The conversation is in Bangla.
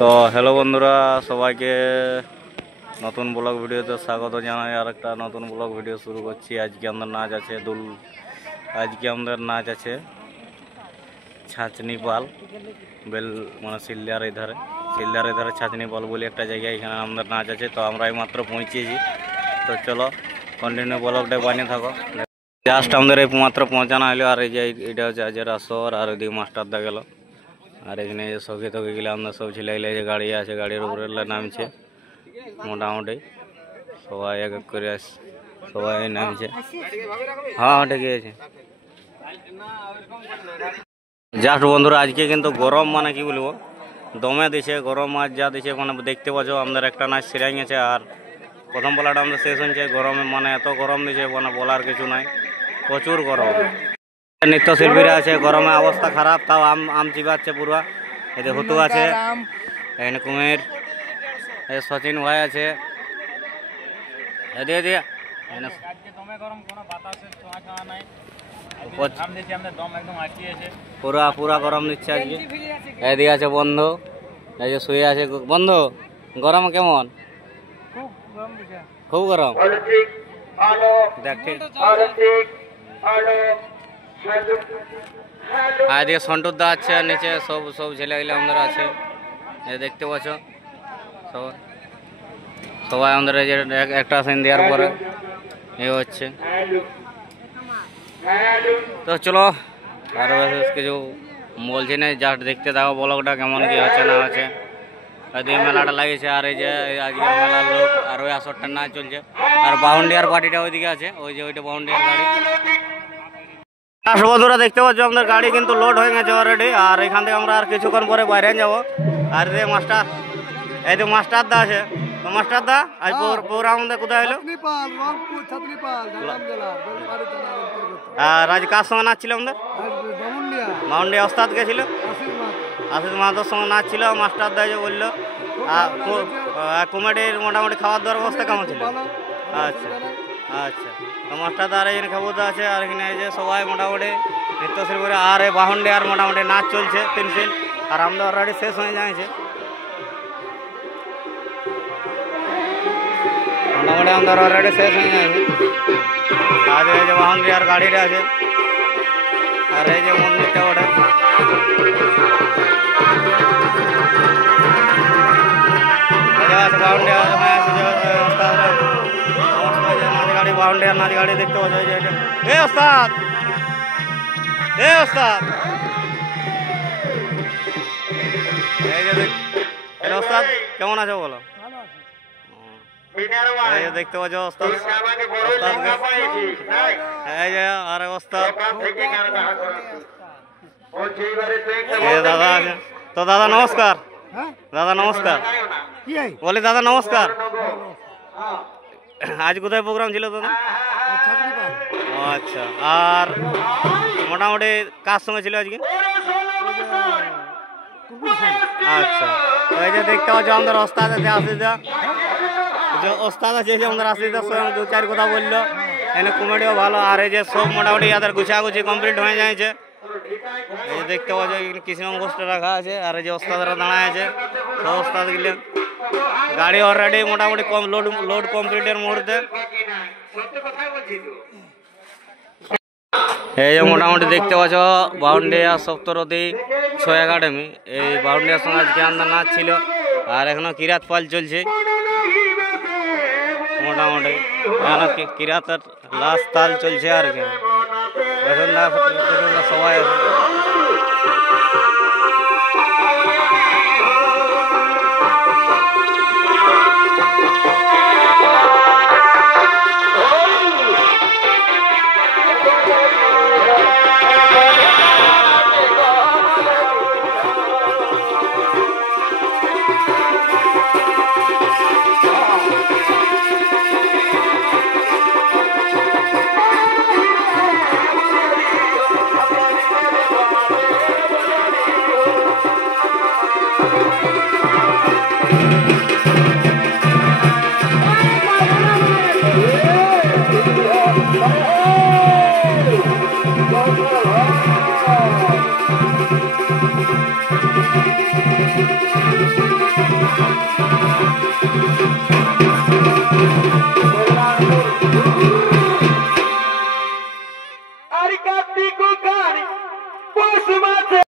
তো হ্যালো বন্ধুরা, সবাইকে নতুন ব্লগ ভিডিওতে স্বাগত জানাই। আর একটা নতুন ব্লগ ভিডিও শুরু করছি। আজকে আমাদের নাচ আছে নাচ আছে ছাঁচনি পাল বেল, মানে শিলদার এই ধারে ছাঁচনি পাল বলে একটা জায়গায়, এখানে আমাদের নাচ আছে। তো আমরা এই মাত্র পৌঁছেছি। তো চলো কন্টিনিউ ব্লগটা বানিয়ে থাকো। জাস্ট আমাদের এই মাত্র পৌঁছানো হলো। আর এই যে এটা হচ্ছে আজের আসর, আর ওইদিকে মাস্টারদা গেল। আর এখানে যে সখী তখী গেলে আমরা সব ছেলেগুলো যে গাড়ি আছে, গাড়ির উপরে নামছে। মোটামুটি সবাই এক এক করে সবাই নামছে। হ্যাঁ ঠিকই আছে। জাস্ট বন্ধুরা, আজকে কিন্তু গরম, মানে কি বলবো, দমে দিছে গরম। আজ যা দিছে মানে দেখতে পাচ্ছ আমাদের একটা নাচ সেরাই গেছে। আর প্রথম বেলাটা আমাদের শেষ হয়েছে গরমে, মানে এত গরম দিছে মানে বলার কিছু নাই, প্রচুর গরম। নৃত্যশিল্পীরা আছে, গরমে অবস্থা খারাপ, তাও আম চিবাচ্ছে পুরা। এতে হতু আছে, এখানে কুমির, এই সচিন ভাই আছে। পুরা গরম দিচ্ছে আজকে। এদিকে আছে বন্ধু, এই যে শুয়ে আছে। বন্ধু, গরম কেমন? খুব গরম। দেখ আর এদিকে সন্টুর দা আছে, নিচে সব ছেলেগুলো আমাদের আছে, দেখতে পাচ্ছ। সবাই আমাদের এই যে একটা সিন দেওয়ার পরে এ হচ্ছে। তো চলো আর কিছু বলছি না, জাস্ট দেখতে থাকো ব্লগটা কেমন কি হচ্ছে না হচ্ছে। এদিকে মেলাটা লাগিয়েছে, আর এই যে আজকে মেলার লোক, আর ওই আসরটা নাচ চলছে। আর বাউন্ডিয়ার পার্টিটা ওইদিকে আছে, ওইটা বাউন্ডিয়ার গাড়ি। বন্ধুরা দেখতে পাচ্ছ আমাদের গাড়ি কিন্তু লোড হয়ে গেছে অলরেডি। আর এখান থেকে আমরা আর কিছুক্ষণ পরে বাইরে যাবো। আর এই যে মাস্টারদা আছে। তো মাস্টারদা, আজ প্রোগ্রাম কোথায় হলো? আর আজ কার সঙ্গে নাচ ছিল আমাদের? বাউন্ডিয়া ওস্তাদ গেছিল, আশিস মাহাতোর সঙ্গে নাচ ছিল। মাস্টারদা যে বললো কমেডির মোটামুটি খাওয়ার দাওয়ার অবস্থা কেমন ছিল? আচ্ছা আচ্ছা। তো মাস্টারদা আর এখানে খাবুদা আছে। আর এখানে এই যে সবাই মোটামুটি নৃত্যশিল্পী। আর এই বাউন্ডিয়ার মোটামুটি নাচ চলছে তিনশিল। আর আমাদের অলরেডি শেষ হয়ে যাচ্ছে মোটামুটি, আমাদের অলরেডি শেষ হয়ে যাচ্ছে। আর এই যে বাউন্ডিয়ার গাড়িটা আছে, আর এই যে মন্দিরটা ওটা। বাউন্ডিয়ার নাচ গাড়ি দেখতে পাচ্ছ। ওস্তাদ কেমন আছো বলো? এই যে দেখতে পাচ্ছ ওস্তাদ, এই যে আর ওস্তাদ, দাদা আছে। তো দাদা নমস্কার। দাদা নমস্কার, বলি দাদা নমস্কার। আজ কোথায় প্রোগ্রাম ছিল দাদা? আচ্ছা। আর মোটামুটি কার সঙ্গে ছিল আজকে? আচ্ছা। এই যে দেখতে পাচ্ছ আমাদের ওস্তাদ আছে, আসিদা যে ওস্তাদ আছে, যে আমাদের আসিদার সঙ্গে দু চার কথা বললো। এখানে কমেডিও ভালো। আর এই যে সব মোটামুটি ইয়াদের গুছাগুছি কমপ্লিট হয়ে যাচ্ছে। এই যে দেখতে পাচ্ছ কৃষ্ণ গোষ্ঠ রাখা আছে। আর এই যে ওস্তাদরা দাঁড়ায় আছে, সব ওস্তাদ গেলে গাড়ি অলরেডি মোটামুটি কম লোড কমপ্লিটের মুহূর্তে। এই যে মোটামুটি দেখতে পাচ্ছ বাউন্ডিয়া সপ্তরথী ছয় একাডেমি, এই বাউন্ডিয়ার সঙ্গে আজকে আমাদের নাচ ছিল। আর এখনো কিরাত পাল চলছে মোটামুটি, এখনো কিরাতের লাস্ট তাল চলছে। আর কি সবাই আছে।